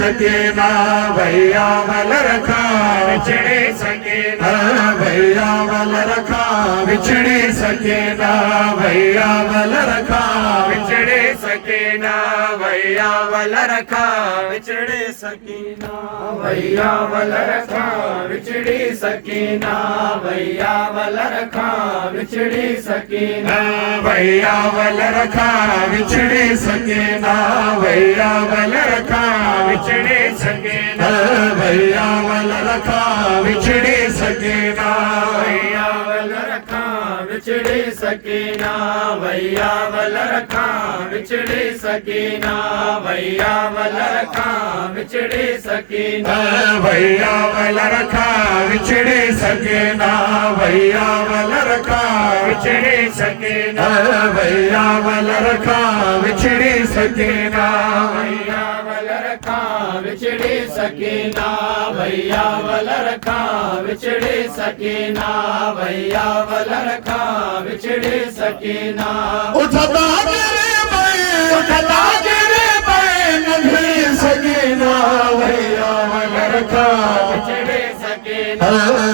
सकीना भैया वल रखा विछड़ी सकीना भैया वल रखा विछड़ी सकीना भैया वल रखा विछड़ी सकीना भैया वल रखा विछड़ी सकीना भैया वल रखा विछड़ी सकीना भैया वल रखा विछड़ी सकीना भैया वल रखा विछड़ी सकीना भैया वल रखा विछड़ी सकीना भैया वल रखा विछड़ी सकीना भैया वल रखा विछड़ी सकीना भैया वल रखा विछड़ी सकीना भैया वल रखा विछड़ी सकीना भैया वल रखा विछड़ी सकीना भैया वल रखा विछड़ी सकीना भैया वल रखा विछड़ी सकीना भैया वल रखा विछड़ी सकीना भैया वल रखा विछड़ी सकीना भैया वल रखा विछड़ी सकीना उठता गिरे नंढड़ी सकीना भैया वल रखा विछड़ी सकीना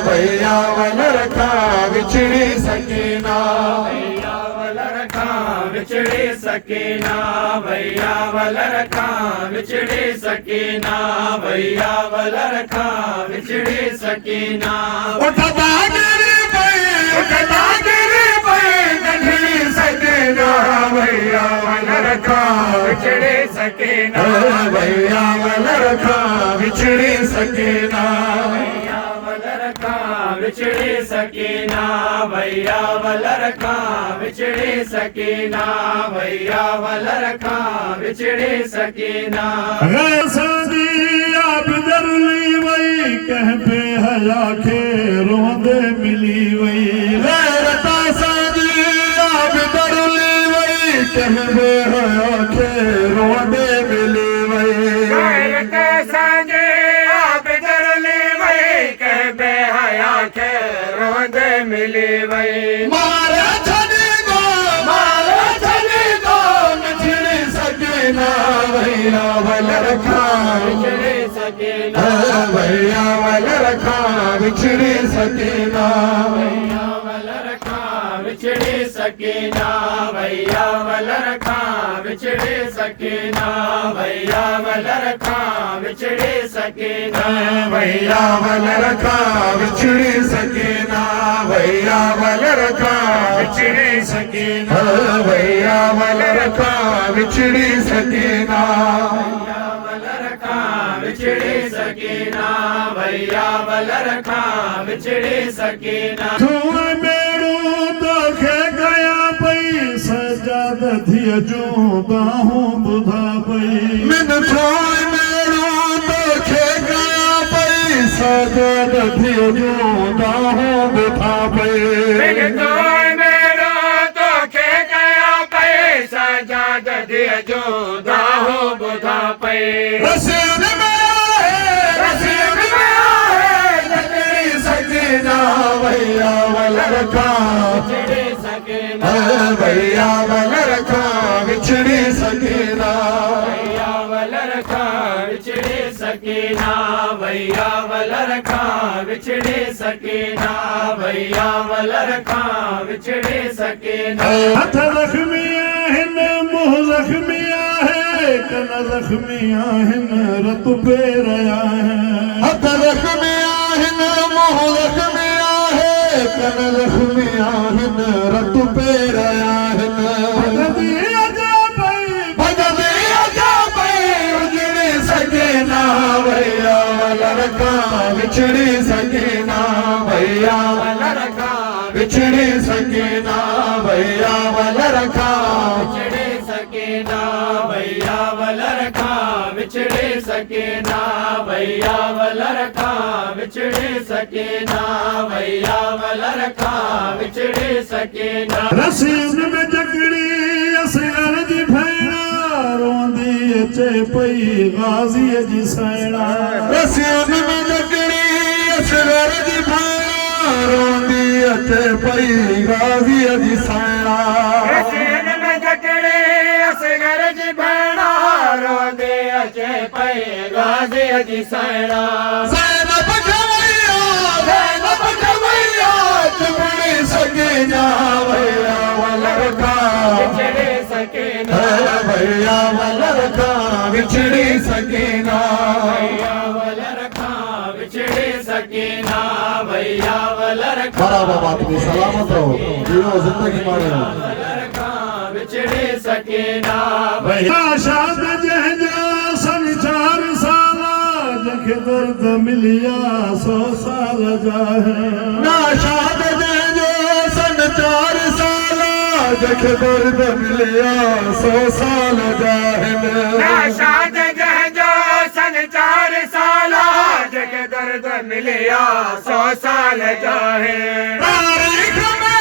भैया वल रखा विछड़ी सकीना भैया वल रखा विछड़ी सकीना भैया वल रखा विछड़ी सकीना भैया वल रखा विछड़ी सकीना उठता गिरे नंढड़ी सकीना भैया वल रखा विछड़ी सकीना भैया वल रखा विछड़ी सकीना भैया वल रखा विछड़ी सकीना भैया वल रखा विछड़ी सकीना भैया वल रखा विछड़ी सकीना सादी आप दरली वही कह पे हया के रोंदे मिली वही रता सादी आप दरली वही कह पे हया के रोंदे मिली वही रता सादी आप दरली वही कह पे हया के रोंदे मिली वही मारा छड़ी गो नचड़ी सकीना भैया वल रखा विछड़ी सकीना भैया वल रखा विछड़ी सकीना भैया वल रखा विछड़ी सकीना भैया वल रखा विछड़ी सकीना भैया वल रखा विछड़ी सकीना भैया वल रखा विछड़ी सकीना भैया वल रखा विछड़ी सकीना भैया वल रखा विछड़ी सकीना भैया वल रखा विछड़ी सकीना भैया वल रखा विछड़ी सकीना तू मेरू तोखे गया पई सजाद थिय जो बाहूं बुधा पई मिन छोड़ मेरू तोखे गया पई सजाद थिय जो बाहूं बुधा पई मेरो तोखे गया पैसा जाद दिया जो दाहो बुधा पै रसीद में नचड़ी सकीना भैया वल रखा विछड़ी सकीना भैया वल रखा विछड़ी सकीना भैया वल रखा विछड़ी सकीना भैया वल रखा विछड़ी सकीना भैया वल रखा विछड़ी सकीना हथ जख्मिया हिन मुँह जख्मिया है कन जख्मिया हिन रत पे रया है हथ जख्मिया हिन मुँह जख्मिया है कन जख्मिया हिन रत पे रया है उजड़ी सकीना भैया वल रखा विछड़ी सकीना भैया वल रखा विछड़ी सकीना भैया वल रखा विछड़ी सकीना भैया वल रखा विछड़ी सकीना भैया वल रखा विछड़ी सकीना भैया वल रखा विछड़ी सकीना रसीद में जकड़ी असगर जी भेड़ा रोंदी अचे पई गाजी जी सैड़ा रसीद में जकड़ी असगर जी भेड़ा रोंदी अचे पई गाजी जी सैड़ा रसीद में जकड़े असगर जी भेड़ा रोंदे अचे पई गाजी गाज़ी जी सैना ज़ैनब खवैया चुमड़ी सकीना भैया वलरखा बिछड़े सकीना भैया वलरखा बिछड़ी सकीना भैया वलरखा बिछड़े सकीना भैया वलरखा बराबर बात भी सलामत रहो जियो जिंदगी मारे रहो वलरखा बिछड़े सकीना भैया शाद जहजा सन 4 साल जख दर्द मिलिया 100 साल जाए ना शाद जहजा सन 4 साल जख दर्द मिलिया 100 साल जाए नाशाद जहजो सन 4 साल जग दर्द मिलिया 100 साल जाहे तारीख में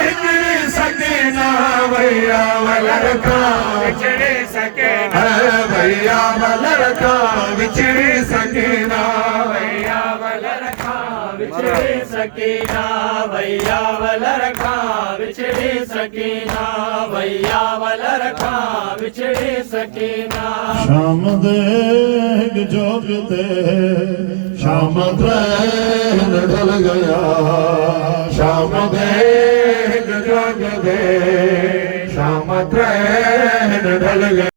हिजरी सकीना भैया वलरखा बिछड़े सकीना भैया वलरखा बिछड़ी सकीना भैया वलरखा बिछड़े सकीना भैया वलरखा बिछड़े सकीना भैया वलरखा बिछड़े सकीना शाम देग जोगते शाम त्रैन ढल गया शाम देग जोगते शाम त्रैन ढल गया